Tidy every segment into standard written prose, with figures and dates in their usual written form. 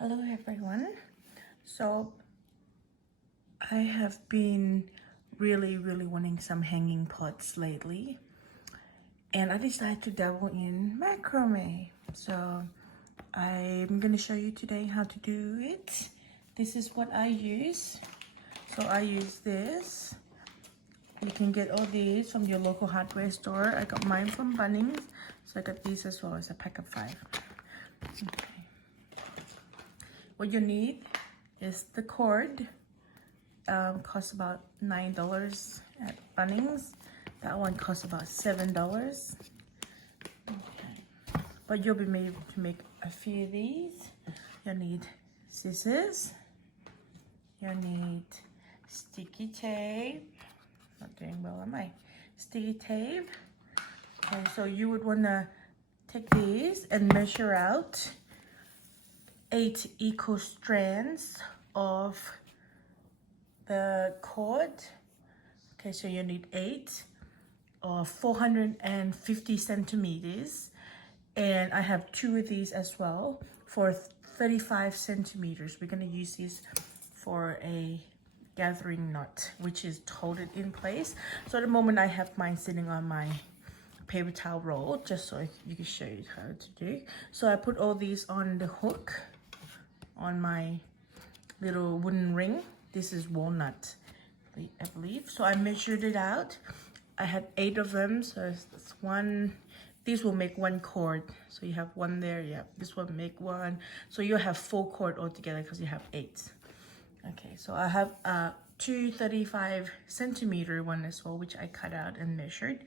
Hello everyone. So I have been really wanting some hanging pots lately, and I decided to dabble in macrame. So I'm gonna show you today how to do it. This is what I use. So I use this. You can get all these from your local hardware store. I got mine from Bunnings, so I got these as well as a pack of 5. Okay. What you need is the cord. Costs about $9 at Bunnings. That one costs about $7. Okay. But you'll be able to make a few of these. You'll need scissors. You'll need sticky tape. Not doing well, am I? Sticky tape. Okay, so you would want to take these and measure out 8 equal strands of the cord. Okay, so you need 8 or 450 centimeters, and I have 2 of these as well for 35 centimeters. We're going to use these for a gathering knot, which is to hold it in place. So at the moment I have mine sitting on my paper towel roll, just so you can show you how to do. So I put all these on the hook on my little wooden ring. This is walnut, I believe. So I measured it out. I had 8 of them, so it's one. These will make 1 cord. So you have 1 there, yeah. This one make 1. So you'll have 4 cord altogether because you have 8. Okay, so I have a 235 centimeter one as well, which I cut out and measured.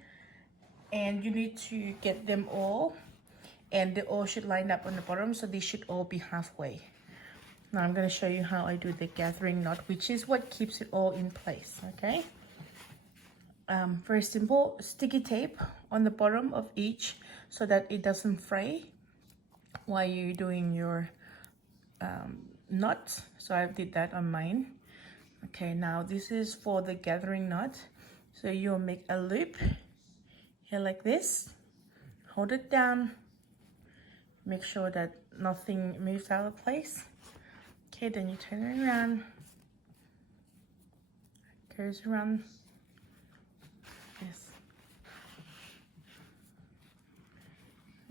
And you need to get them all, and they all should line up on the bottom, so they should all be halfway. Now I'm going to show you how I do the gathering knot, which is what keeps it all in place, okay? Very simple. Sticky tape on the bottom of each so that it doesn't fray while you're doing your knot. So I did that on mine. Okay, now this is for the gathering knot. So you'll make a loop here like this. Hold it down. Make sure that nothing moves out of place. Okay, then you turn it around. It goes around. Yes.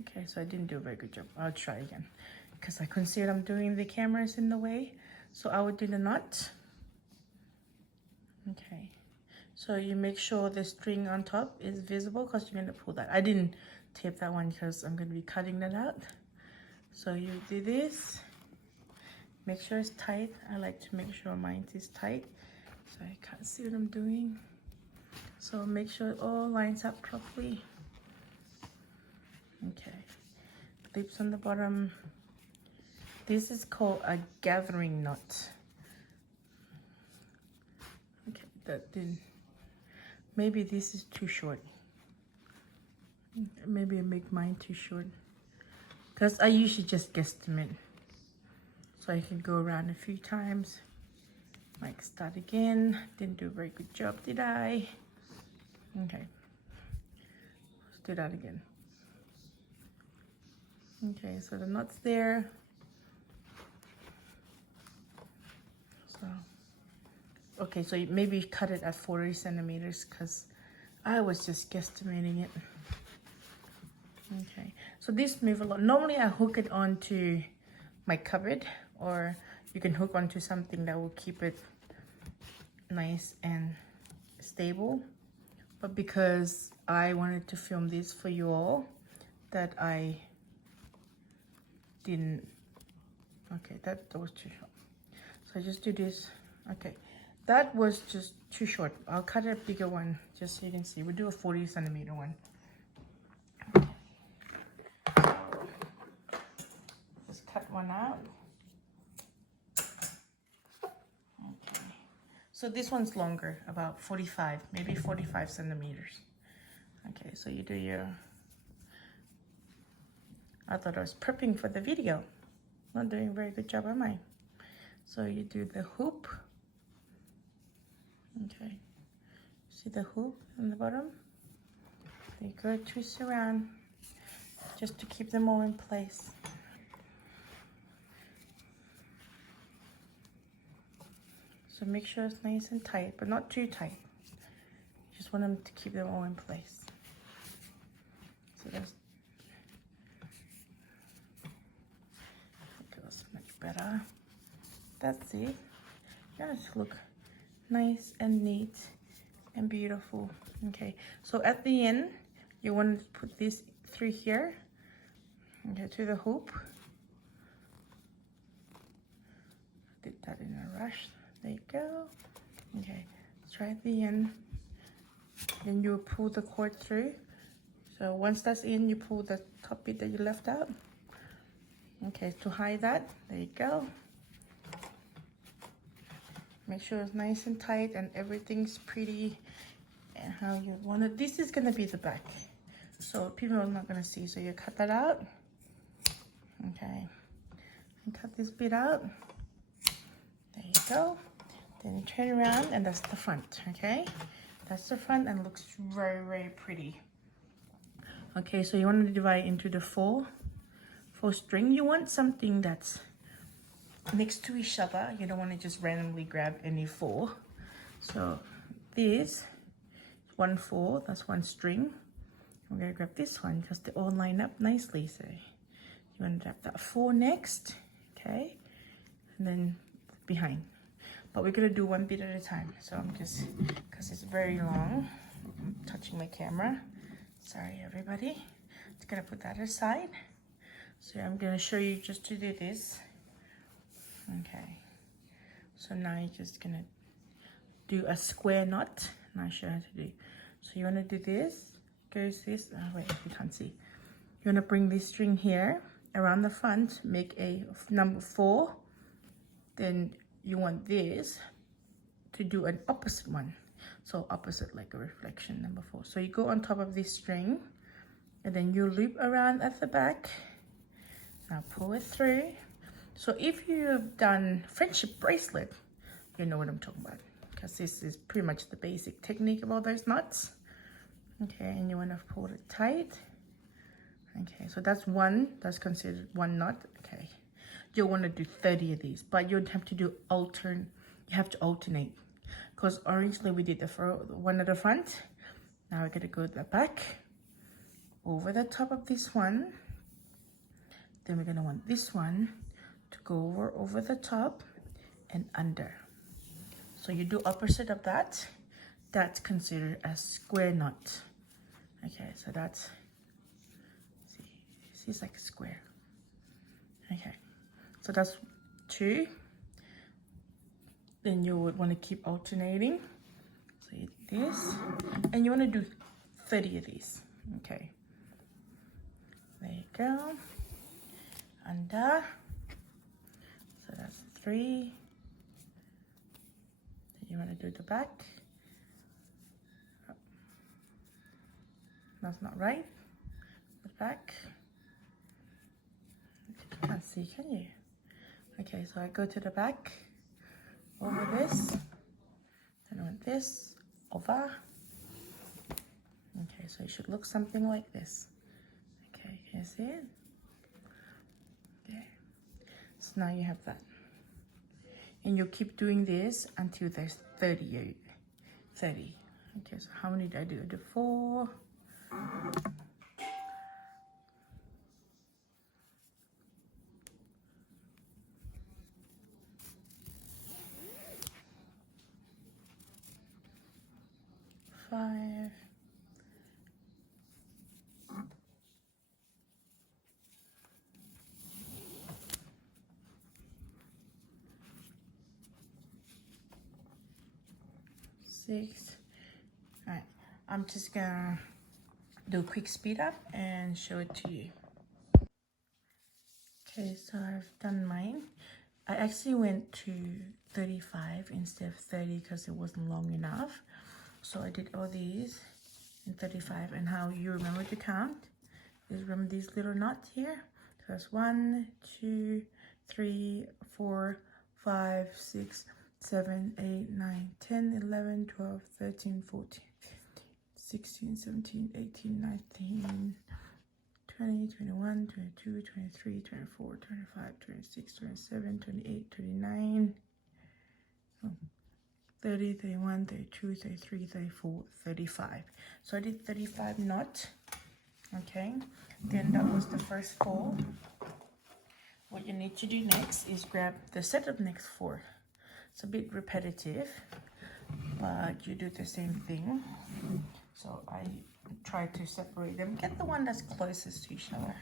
Okay, so I didn't do a very good job. I'll try again because I couldn't see what I'm doing. The camera's in the way. So I would do the knot. Okay. So you make sure the string on top is visible because you're going to pull that. I didn't tape that one because I'm going to be cutting that out. So you do this. Make sure it's tight. I like to make sure mine is tight so I can't see what I'm doing. So make sure it all lines up properly. Okay. Loops on the bottom. This is called a gathering knot. Okay, that didn't. Maybe this is too short. Maybe I make mine too short. Because I usually just guesstimate. So I can go around a few times. Like start again. Didn't do a very good job, did I? Okay. Let's do that again. Okay, so the knot's there. So, okay, so maybe cut it at 40 centimeters because I was just guesstimating it. Okay, so this move a lot. Normally I hook it onto my cupboard, or you can hook onto something that will keep it nice and stable. But because I wanted to film this for you all, that I didn't. Okay, that was too short. So I just do this. Okay, that was just too short. I'll cut a bigger one just so you can see. We'll do a 40 centimeter one. Just cut one out. Okay. So this one's longer, about 45, maybe 45 centimeters. Okay, so you do your. I thought I was prepping for the video. Not doing a very good job, am I? So you do the hoop. Okay. See the hoop on the bottom? There you go, twist around just to keep them all in place. So make sure it's nice and tight, but not too tight. Just want them to keep them all in place. So that's, it goes much better. That's it. Just look nice and neat and beautiful. Okay, so at the end, you want to put this through here, okay, to the hoop. Did that in a rush. There you go. Okay, let's try at the end. Then you pull the cord through. So once that's in, you pull the top bit that you left out. Okay, to hide that, there you go. Make sure it's nice and tight and everything's pretty and how you want it. This is gonna be the back, so people are not gonna see. So you cut that out. Okay, and cut this bit out. There you go. Then you turn around and that's the front. Okay, that's the front and looks very, very pretty. Okay, so you want to divide into the four string. You want something that's next to each other. You don't want to just randomly grab any four. So this 1 4, that's one string. We're gonna grab this one because they all line up nicely. So you want to grab that 4 next, okay, and then behind. But we're gonna do one bit at a time. So I'm just, because it's very long, I'm touching my camera. Sorry everybody. Just gonna put that aside. So I'm gonna show you just to do this. Okay, so now you're just gonna do a square knot, and I'll show you how to do. So you want to do this, goes this, oh wait, you can't see. You want to bring this string here around the front, make a number 4, then you want this to do an opposite one. So opposite, like a reflection, number 4. So you go on top of this string, and then you loop around at the back. Now pull it through. So if you've done friendship bracelet, you know what I'm talking about, because this is pretty much the basic technique of all those knots. Okay, and you want to pull it tight. Okay, so that's considered one knot. Okay, you'll want to do 30 of these, but you'd have to do you have to alternate, because originally we did the one at the front. Now we're going to go to the back, over the top of this one. Then we're going to want this one to go over the top and under. So you do opposite of that. That's considered a square knot. Okay, so that's, see it's like a square. Okay, so that's 2. Then you would want to keep alternating. So you do this, and you want to do 30 of these. Okay, there you go. Under. So that's 3. Then you want to do the back. That's not right. The back. You can't see, can you? Okay, so I go to the back, over this, then I want this, over. Okay, so it should look something like this. Okay, can you see it? Okay, so now you have that. And you'll keep doing this until there's 30. 30. Okay, so how many did I do? I did 4. Five. 6. All right, I'm just gonna do a quick speed up and show it to you. Okay, so I've done mine. I actually went to 35 instead of 30 because it wasn't long enough. So I did all these in 35, and how you remember to count is remember these little knots here. So that's 1, 2, 3, 4, 5, 6, 7, 8, 9, 10, 11, 12, 13, 14, 15, 16, 17, 18, 19, 20, 21, 22, 23, 24, 25, 26, 27, 28, 29. 30, 31, 32, 33, 34, 35. So I did 35 knots. Okay, then that was the first 4. What you need to do next is grab the set of next 4. It's a bit repetitive, but you do the same thing. So I try to separate them. Get the one that's closest to each other.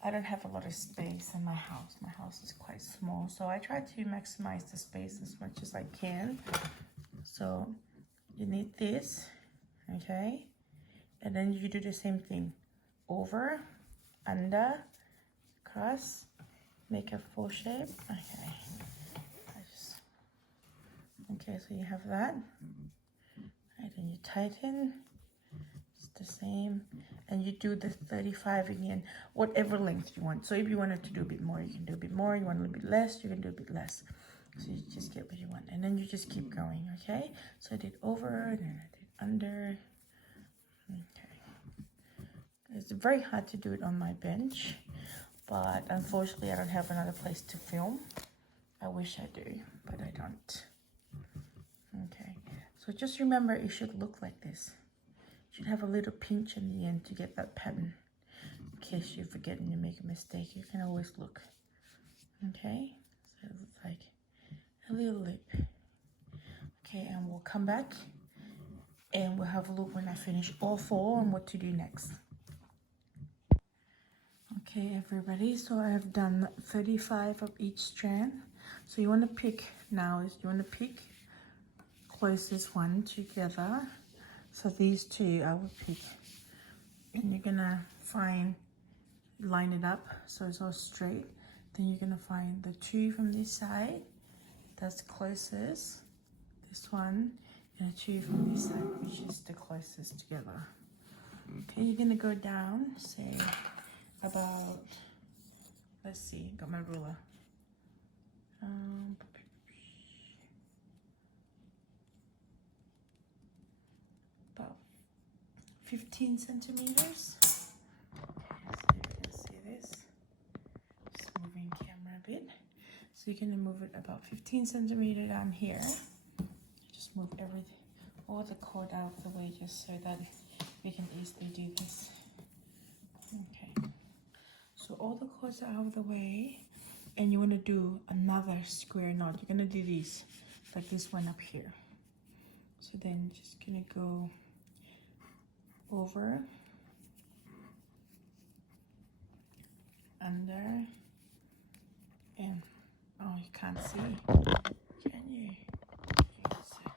I don't have a lot of space in my house. My house is quite small, so I try to maximize the space as much as I can. So you need this, okay? And then you do the same thing. Over, under, cross, make a full shape. Okay. Okay, so you have that. And then you tighten. It's the same. And you do the 35 again, whatever length you want. So if you wanted to do a bit more, you can do a bit more. You want a little bit less, you can do a bit less. So you just get what you want. And then you just keep going, okay? So I did over, and then I did under. Okay. It's very hard to do it on my bench, but unfortunately I don't have another place to film. I wish I do, but I don't. Okay, so just remember it should look like this. You should have a little pinch in the end to get that pattern. In case you forget and you make a mistake, you can always look. Okay, so it's like a little lip. Okay, and we'll come back and we'll have a look when I finish all 4 on what to do next. Okay, everybody, so I have done 35 of each strand. So you want to pick now is you want to pick closest one together. So these 2 I will pick, and you're gonna line it up so it's all straight. Then you're gonna find the 2 from this side that's closest, this one, and a 2 from this side which is the closest together. Okay, you're gonna go down, say about, let's see, got my ruler. About 15 centimeters. Okay, so you can see this. Just moving camera a bit. So you're gonna move it about 15 centimeters down here. Just move all the cord out of the way, just so that we can easily do this. Okay. So all the cords are out of the way, and you want to do another square knot. You're going to do these, like this one up here. So then just going to go over, under, and oh, you can't see, can you? Hang on a sec.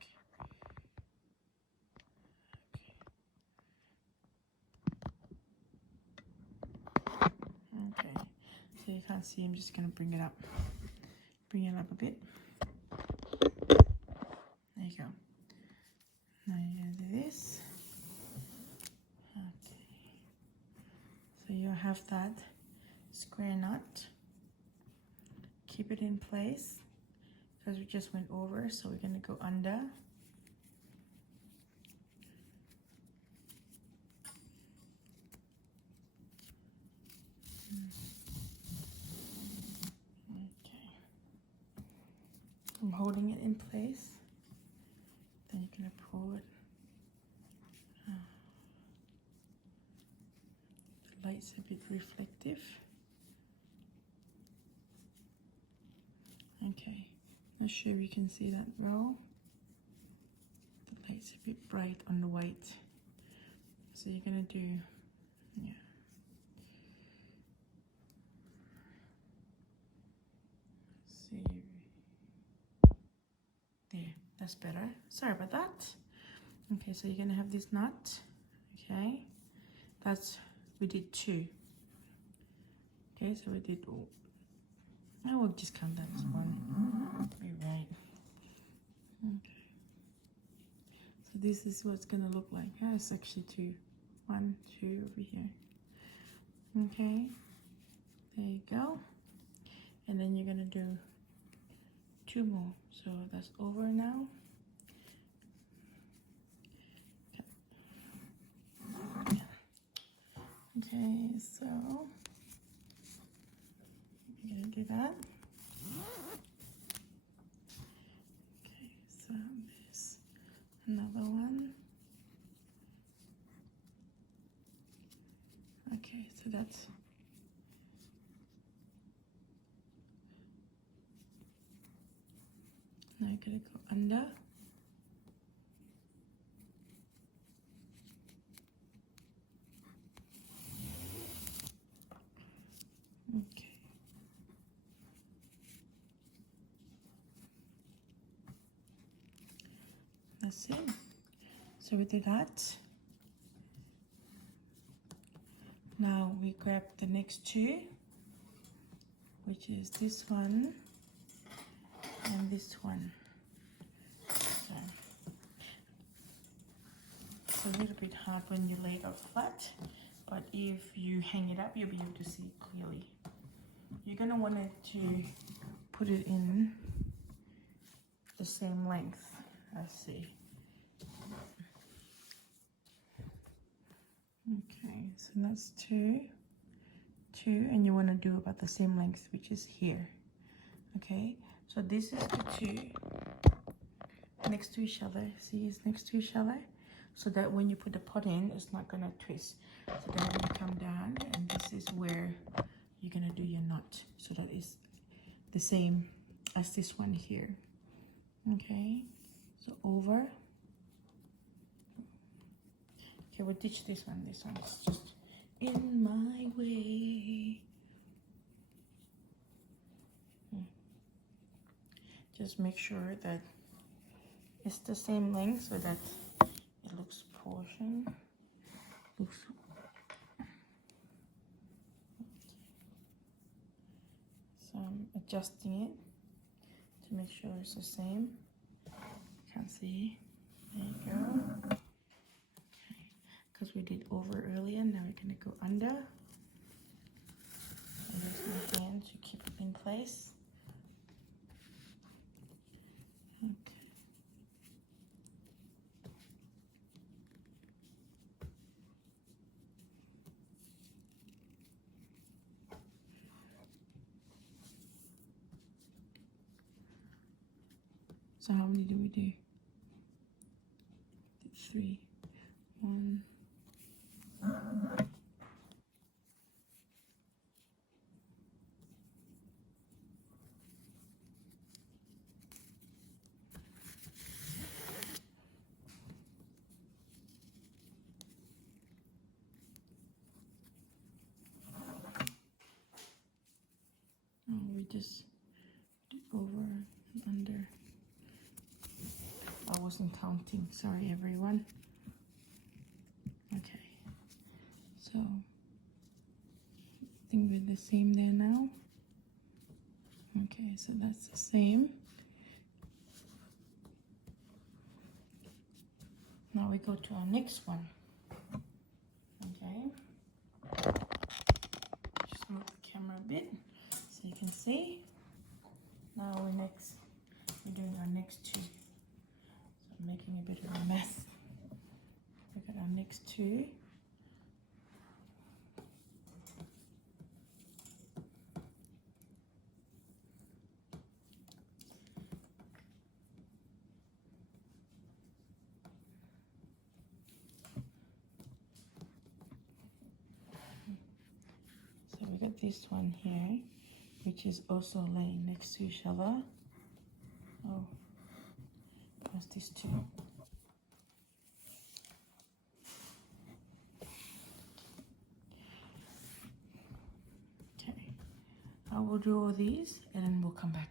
Okay, so you can't see, I'm just going to bring it up a bit. There you go. Now you're going to do this. Okay, so you have that square knot. Keep it in place because we just went over, so we're going to go under. Okay, I'm holding it in place. Then you're going to pull it. The light's a bit reflective. Okay, not sure if you can see that well. The light's a bit bright on the white. So you're going to do, yeah. See, there, that's better. Sorry about that. Okay, so you're gonna have this knot. Okay, we did 2. Okay, so we did, I will just count that as 1. You're right. Okay, so this is what it's gonna look like. It's actually 2. 1, 2 over here. Okay, there you go. And then you're gonna do 2 more. So that's over now. Okay, so you're gonna do that. Another one. Okay, so that's now you're gonna go under. Okay. That's it. So we do that. Now we grab the next two, which is this one and this one. So it's a little bit hard when you lay it out flat, but if you hang it up, you'll be able to see it clearly. You're gonna want to put it in the same length. Let's see. Okay, so that's two, and you want to do about the same length, which is here. Okay, so this is the two next to each other. See, it's next to each other, so that when you put the pot in, it's not gonna twist. So then when you come down, and this is where you're gonna do your knot, so that is the same as this one here. Okay, so over. Okay, we'll ditch this one. This one is just in my way. Just make sure that it's the same length so that it looks proportioned. So I'm adjusting it to make sure it's the same. Can't see. There you go. Because we did over earlier, now we're going to go under. I use my hand to keep it in place. Okay. So how many do we do? 3. 1. Oh, we just did over and under. I wasn't counting, sorry everyone. Okay, so I think we're the same there now. Okay, so that's the same. Now we go to our next one. Okay, just move the camera a bit so you can see. Now we're doing our next two. So I'm making a bit of a mess. Look at our next two. So we got this one here, which is also laying next to each other. Oh, what's this two? Okay, I will do all these and then we'll come back.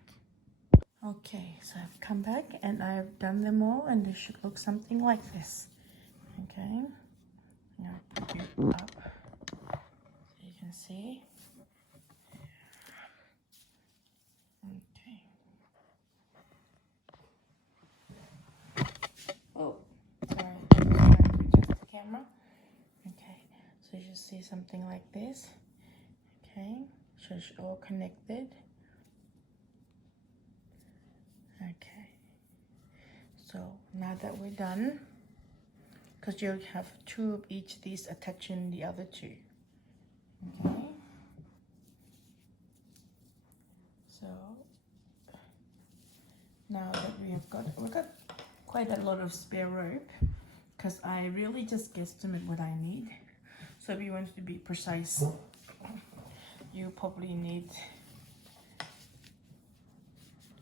Okay, so I've come back and I've done them all, and they should look something like this. Okay, now put it up so you can see. Okay. Oh, sorry, adjust the camera. Okay, so you just see something like this. Okay, so it's all connected. Okay, so now that we're done, because you'll have 2 of each of these attaching the other 2. Okay, so now that we've got quite a lot of spare rope because I really just guesstimate what I need. So if you want to be precise, you probably need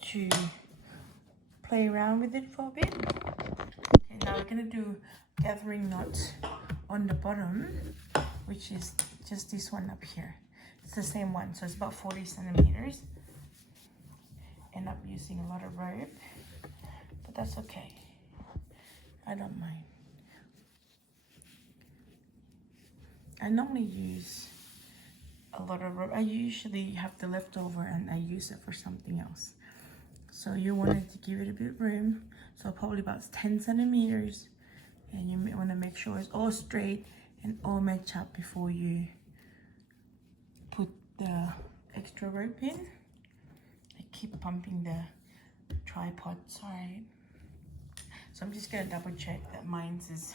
to play around with it for a bit. Okay, now we're gonna do gathering knot on the bottom, which is just this one up here. It's the same one, so it's about 40 centimeters. End up using a lot of rope, but that's okay. I don't mind. I normally use a lot of rope. I usually have the leftover and I use it for something else. So you wanted to give it a bit room, so probably about 10 centimeters, and you want to make sure it's all straight and all matched up before you put the extra rope in. I keep pumping the tripod, sorry. So I'm just gonna double check that mine is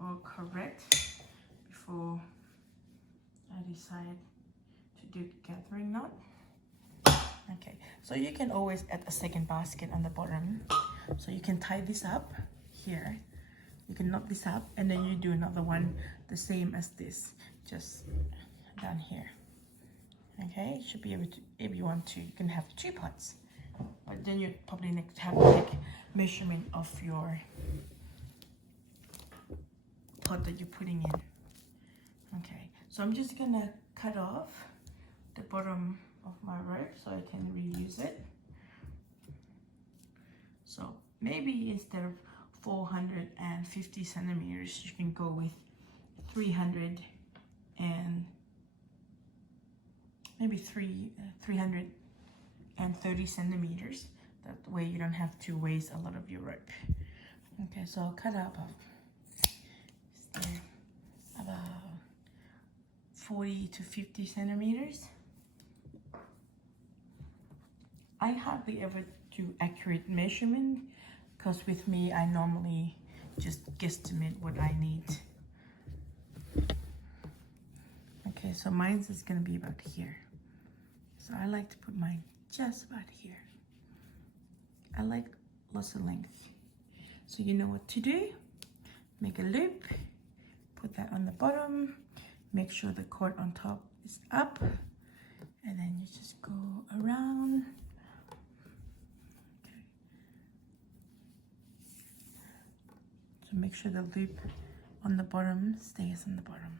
all correct before I decide to do the gathering knot. Okay, so you can always add a second basket on the bottom. So you can tie this up here. You can knot this up and then you do another one the same as this, just down here. Okay, you should be able to, if you want to, you can have 2 pots. But then you probably need to have to take measurement of your pot that you're putting in. Okay, so I'm just gonna cut off the bottom of my rope so I can reuse it. So maybe instead of 450 centimeters, you can go with 300 and maybe 330 centimeters. That way you don't have to waste a lot of your rope. Okay, so I'll cut up about 40 to 50 centimeters. I hardly ever do accurate measurement because with me, I normally just guesstimate what I need. Okay, so mine is gonna be about here. So I like to put mine just about here. I like lots of length. So you know what to do. Make a loop, put that on the bottom, make sure the cord on top is up, and then you just go around. Okay. So make sure the loop on the bottom stays on the bottom.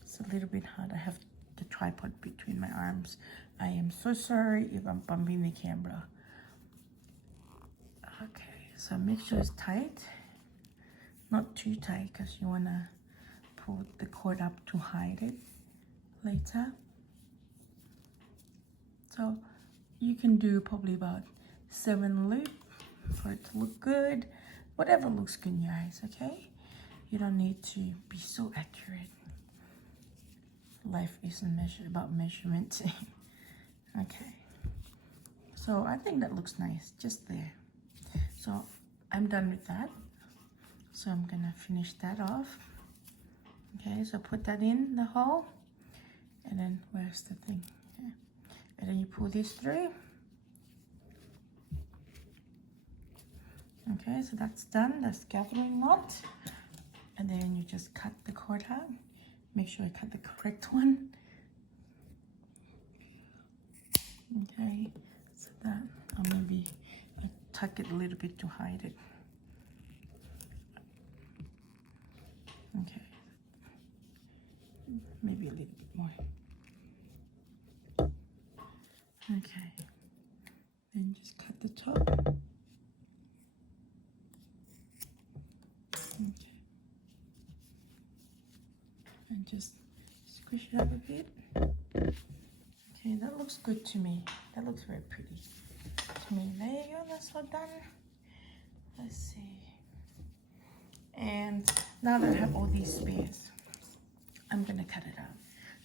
It's a little bit hard. I have the tripod between my arms. I am so sorry if I'm bumping the camera. Okay, so make sure it's tight. Not too tight because you want to pull the cord up to hide it later. So you can do probably about 7 loops for it to look good. Whatever looks good in your eyes, okay? You don't need to be so accurate. Life isn't about measurement. Okay, so I think that looks nice just there. So I'm done with that. So I'm gonna finish that off. Okay, so put that in the hole, and then where's the thing? Okay. And then you pull this through. Okay, so that's done. That's gathering knot. And then you just cut the cord out. Make sure I cut the correct one. Okay, so that, or maybe I tuck it a little bit to hide it. Okay, maybe a little bit more. Okay, then just cut the top. Okay, and just squish it up a bit. Okay, that looks good to me. That looks very pretty to me. There you go, that's all done. Let's see. And now that I have all these spares, I'm gonna cut it out.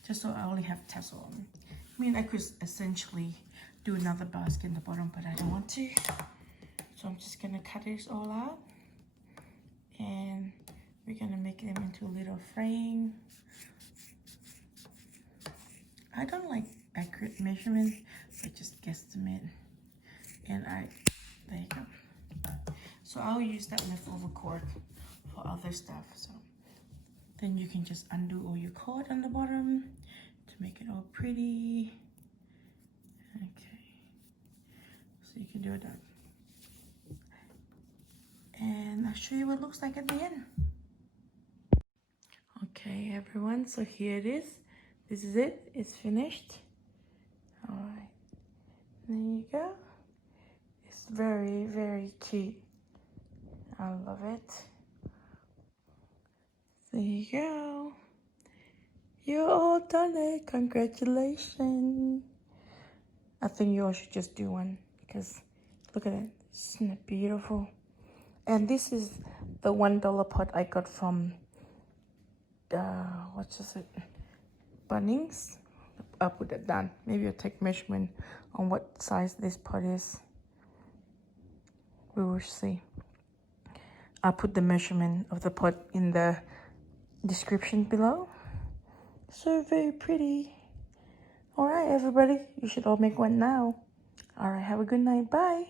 Just so I only have tassel on. I mean, I could essentially do another basket in the bottom, but I don't want to. So I'm just gonna cut this all out. And we're gonna make them into a little frame. I don't like accurate measurements, I just guesstimate. And there you go. So I'll use that leftover cord for other stuff. So then you can just undo all your cord on the bottom to make it all pretty. Okay, so you can do that. And I'll show you what it looks like at the end. Okay, everyone, so here it is. This is it. It's finished. All right, there you go. It's very, very cute. I love it. There you go. You're all done it. Congratulations. I think you all should just do one because look at it. Isn't it beautiful? And this is the $1 pot I got from what is it? Bunnings. I'll put that down. Maybe I'll take measurement on what size this pot is. We will see. I'll put the measurement of the pot in the description below. So very pretty. All right, everybody, you should all make one now. All right, have a good night. Bye.